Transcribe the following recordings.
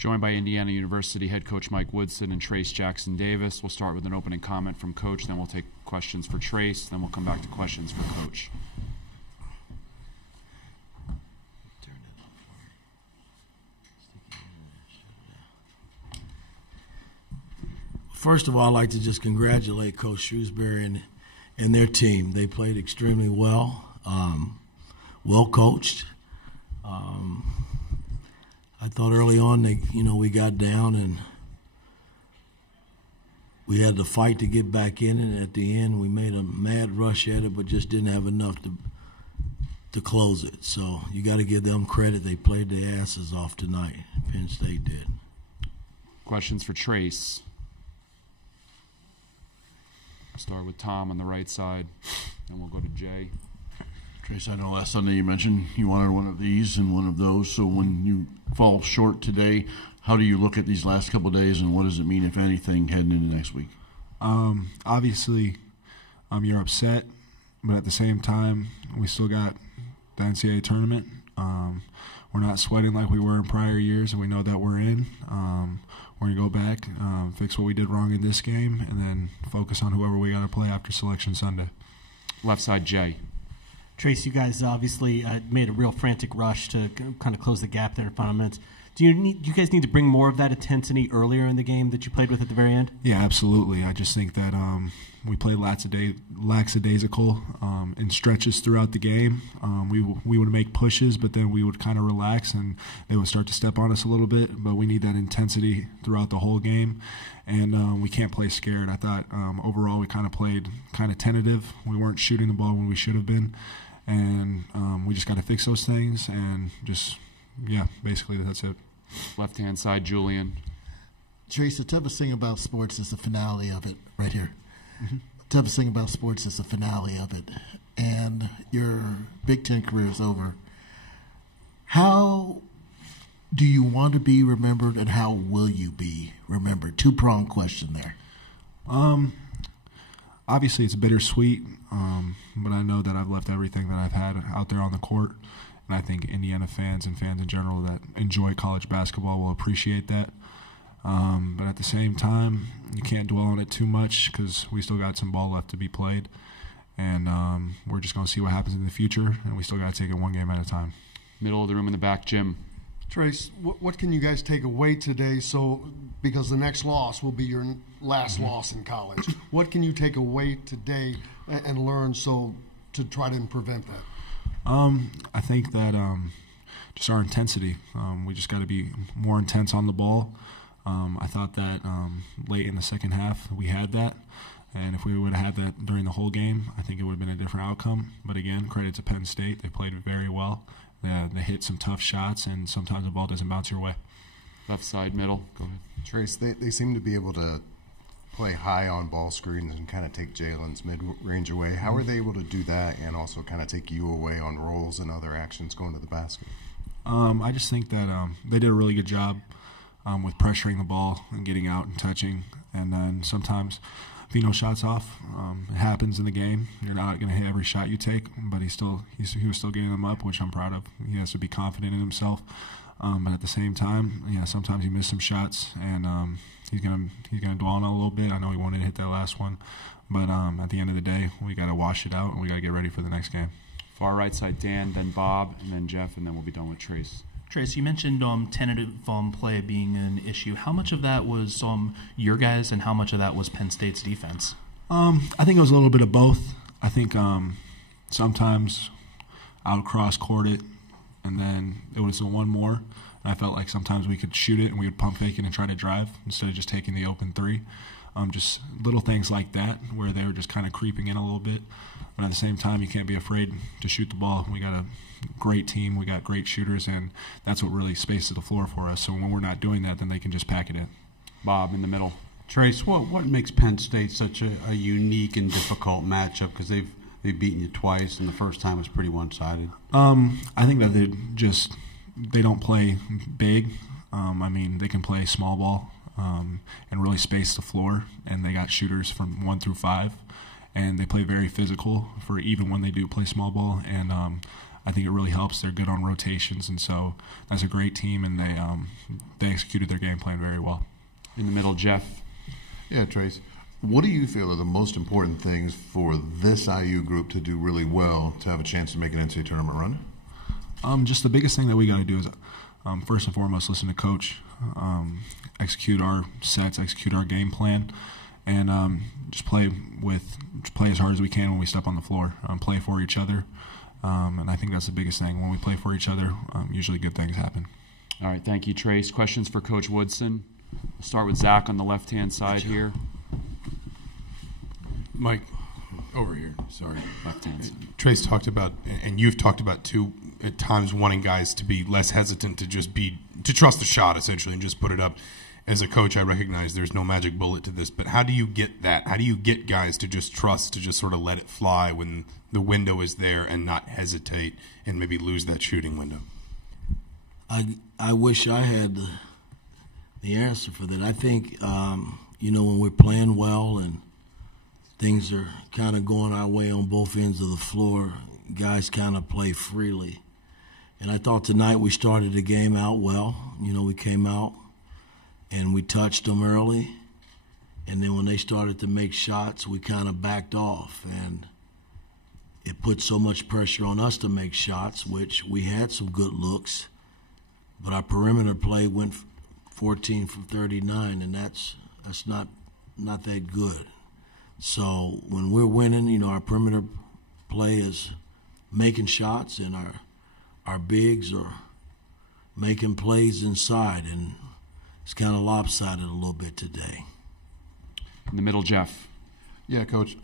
Joined by Indiana University head coach Mike Woodson and Trace Jackson Davis. We'll start with an opening comment from Coach, then we'll take questions for Trace, then we'll come back to questions for Coach. First of all, I'd like to just congratulate Coach Shrewsbury and their team. They played extremely well, well coached. I thought early on, we got down and we had to fight to get back in it. At the end, we made a mad rush at it, but just didn't have enough to close it. So you got to give them credit. They played their asses off tonight. Penn State did. Questions for Trace. Start with Tom on the right side, then we'll go to Jay. Trace, I know last Sunday you mentioned you wanted one of these and one of those, so when you fall short today, how do you look at these last couple of days, and what does it mean, if anything, heading into next week? Obviously, you're upset, but at the same time, we still got the NCAA tournament. We're not sweating like we were in prior years, and we know that we're in. We're going to go back, fix what we did wrong in this game, and then focus on whoever we got to play after Selection Sunday. Left side, Jay. Trace, you guys obviously made a real frantic rush to kind of close the gap there in final minutes. Do you guys need to bring more of that intensity earlier in the game that you played with at the very end? Yeah, absolutely. I just think that we played lackadaisical in stretches throughout the game. We would make pushes, but then we would kind of relax, and they would start to step on us a little bit. But we need that intensity throughout the whole game, and we can't play scared. I thought overall we kind of played kind of tentative. We weren't shooting the ball when we should have been, and we just got to fix those things and just, yeah, basically that's it. Left-hand side, Julian. Trace, the toughest thing about sports is the finale of it, right here. Mm-hmm. The toughest thing about sports is the finale of it. And your Big Ten career is over. How do you want to be remembered, and how will you be remembered? Two-pronged question there. Obviously it's bittersweet, but I know that I've left everything that I've had out there on the court. And I think Indiana fans and fans in general that enjoy college basketball will appreciate that. But at the same time, you can't dwell on it too much because we still got some ball left to be played. And we're just going to see what happens in the future, and we still got to take it one game at a time. Middle of the room in the back, Jim. Trace, what can you guys take away today? Because the next loss will be your last loss in college. What can you take away today and learn to try to prevent that? I think that just our intensity. We just got to be more intense on the ball. I thought that late in the second half we had that, and if we would have had that during the whole game, I think it would have been a different outcome. But again, credit to Penn State. They played very well. They hit some tough shots, and sometimes the ball doesn't bounce your way. Left side, middle. Go ahead. Trace, they seem to be able to play high on ball screens and kind of take Jalen's mid-range away. How are they able to do that and also kind of take you away on rolls and other actions going to the basket? I just think that they did a really good job with pressuring the ball and getting out and touching. And then sometimes Vino shots off. It happens in the game. You're not going to hit every shot you take, but he was still getting them up, which I'm proud of. He has to be confident in himself. But at the same time, sometimes you miss some shots, and he's gonna dwell on it a little bit. I know he wanted to hit that last one, but at the end of the day, we got to wash it out, and we got to get ready for the next game. Far right side, Dan, then Bob, and then Jeff, and then we'll be done with Trace. Trace, you mentioned tentative play being an issue. How much of that was your guys, and how much of that was Penn State's defense? I think it was a little bit of both. I think sometimes I would cross-court it, and then it was one more. And I felt like sometimes we could shoot it and we would pump fake it and try to drive instead of just taking the open three. Just little things like that where they were just kind of creeping in a little bit. But at the same time, you can't be afraid to shoot the ball. We got a great team. We got great shooters, and that's what really spaces the floor for us. So when we're not doing that, then they can just pack it in. Bob in the middle. Trace, what makes Penn State such a unique and difficult matchup? Because they've beaten you twice, and the first time was pretty one-sided. I think that they don't play big. They can play small ball and really space the floor, and they got shooters from 1 through 5, and they play very physical for even when they do play small ball. And I think it really helps. They're good on rotations, and so that's a great team, and they executed their game plan very well. In the middle, Jeff. Yeah, Trace. What do you feel are the most important things for this IU group to do really well to have a chance to make an NCAA tournament run? Just the biggest thing that we got to do is, first and foremost, listen to coach, execute our sets, execute our game plan, and just play as hard as we can when we step on the floor. Play for each other, and I think that's the biggest thing. When we play for each other, usually good things happen. All right, thank you, Trace. Questions for Coach Woodson? We'll start with Zach on the left-hand side here. Mike, over here, sorry. Left-hand side. Trace talked about, and you've talked about too, at times wanting guys to be less hesitant to trust the shot essentially and just put it up. As a coach, I recognize there's no magic bullet to this, but how do you get that? How do you get guys to just trust, to just sort of let it fly when the window is there and not hesitate and maybe lose that shooting window? I wish I had the answer for that. I think, when we're playing well and things are kind of going our way on both ends of the floor, guys kind of play freely. And I thought tonight we started the game out well. We came out and we touched them early. And then when they started to make shots, we kind of backed off. And it put so much pressure on us to make shots, which we had some good looks. But our perimeter play went 14 from 39, and that's not that good. So when we're winning, our perimeter play is making shots, and our bigs are making plays inside, and it's kind of lopsided a little bit today. In the middle, Jeff. Yeah, Coach.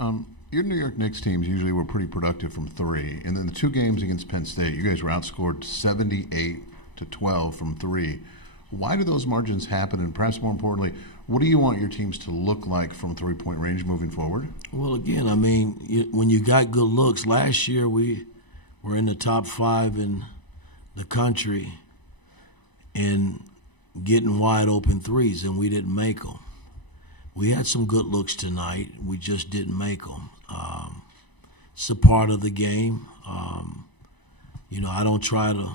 Your New York Knicks teams usually were pretty productive from three, and then the two games against Penn State, you guys were outscored 78-12 from three. Why do those margins happen? And perhaps more importantly, what do you want your teams to look like from three-point range moving forward? Well, again, when you got good looks, last year we were in the top 5 in the country and getting wide open threes, and we didn't make them. We had some good looks tonight. We just didn't make them. It's a part of the game. I don't try to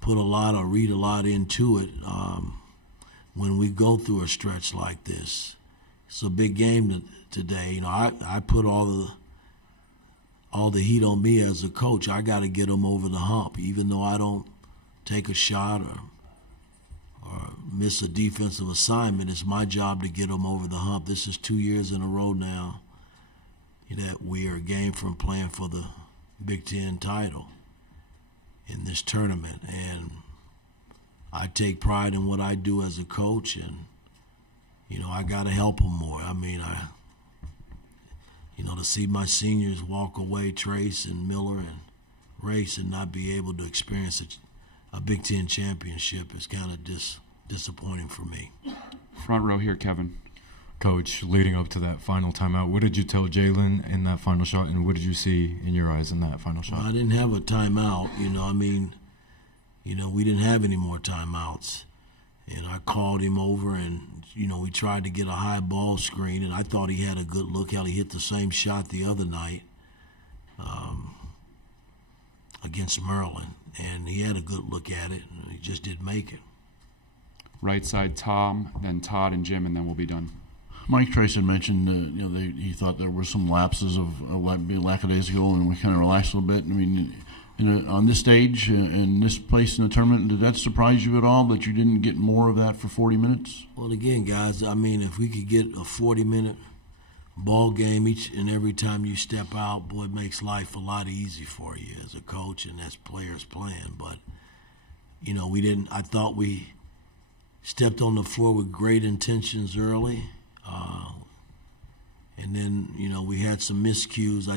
put a lot or read a lot into it when we go through a stretch like this. It's a big game today. I put all the heat on me as a coach. I got to get them over the hump, even though I don't take a shot or miss a defensive assignment. It's my job to get them over the hump. This is 2 years in a row now that we are a game from playing for the Big Ten title in this tournament, and I take pride in what I do as a coach, and I got to help them more. To see my seniors walk away, Trace and Miller and Race, and not be able to experience a Big Ten championship is kind of disappointing for me. Front row here, Kevin. Coach, leading up to that final timeout, what did you tell Jalen in that final shot, and what did you see in your eyes in that final shot? Well, I didn't have a timeout. We didn't have any more timeouts. And I called him over, and, we tried to get a high ball screen, and I thought he had a good look. How he hit the same shot the other night against Maryland, and he had a good look at it, and he just didn't make it. Right side, Tom, then Todd and Jim, and then we'll be done. Mike Trace had mentioned, he thought there were some lapses of lackadaisical, and we kind of relaxed a little bit. On this stage, in this place in the tournament, did that surprise you at all that you didn't get more of that for 40 minutes? Well, again, guys, if we could get a 40-minute ball game each and every time you step out, boy, it makes life a lot easier for you as a coach and as players playing. But, we didn't. I thought we stepped on the floor with great intentions early. And then, we had some miscues.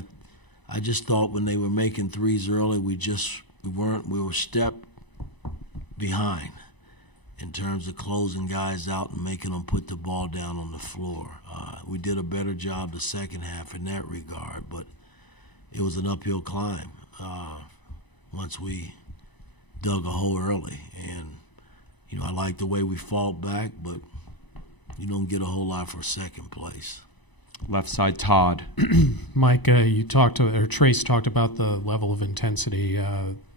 I just thought when they were making threes early, we were a step behind in terms of closing guys out and making them put the ball down on the floor. We did a better job the second half in that regard, but it was an uphill climb once we dug a hole early. And, I like the way we fought back, but you don't get a whole lot for second place. Left side, Todd. Mike, you talked to, or Trace talked about the level of intensity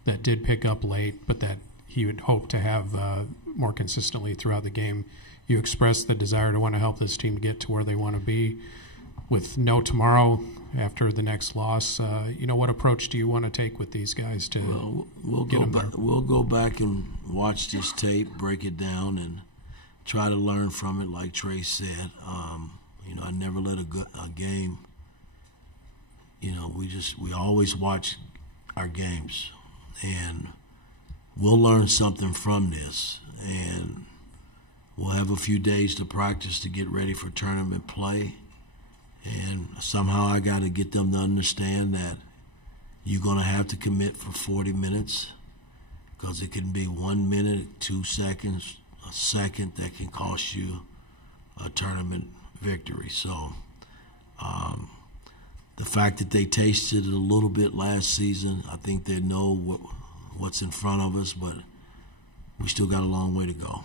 that did pick up late, but that he would hope to have more consistently throughout the game. You expressed the desire to want to help this team get to where they want to be. With no tomorrow after the next loss, what approach do you want to take with these guys to we'll get go them back. there? We'll go back and watch this tape, break it down, and try to learn from it. Like Trace said, I never let a game. We always watch our games, and we'll learn something from this, and we'll have a few days to practice to get ready for tournament play. And somehow I got to get them to understand that you're going to have to commit for 40 minutes, because it can be 1 minute, 2 seconds, a second that can cost you a tournament victory. So the fact that they tasted it a little bit last season, I think they know what's in front of us, but we still got a long way to go.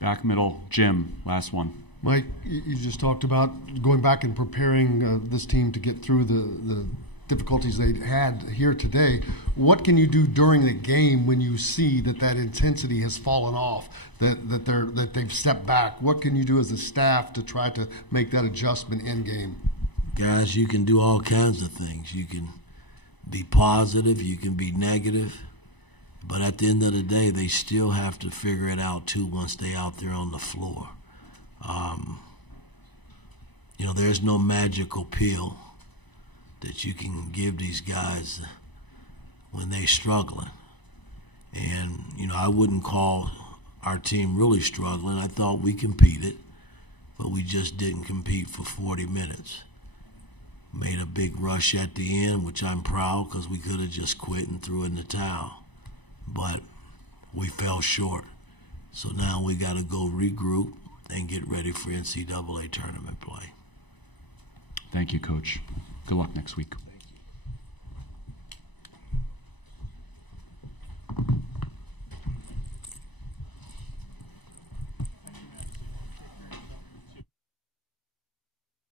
Back middle, Jim, last one. Mike, you just talked about going back and preparing this team to get through the difficulties they had here today. What can you do during the game when you see that intensity has fallen off, that they've stepped back? What can you do as a staff to try to make that adjustment in game? Guys, you can do all kinds of things. You can be positive, you can be negative, but at the end of the day, they still have to figure it out too once they're out there on the floor. There's no magical pill that you can give these guys when they're struggling. And, I wouldn't call our team really struggling. I thought we competed, but we just didn't compete for 40 minutes. Made a big rush at the end, which I'm proud, because we could have just quit and threw in the towel. But we fell short. So now we got to go regroup and get ready for NCAA tournament play. Thank you, Coach. Good luck next week.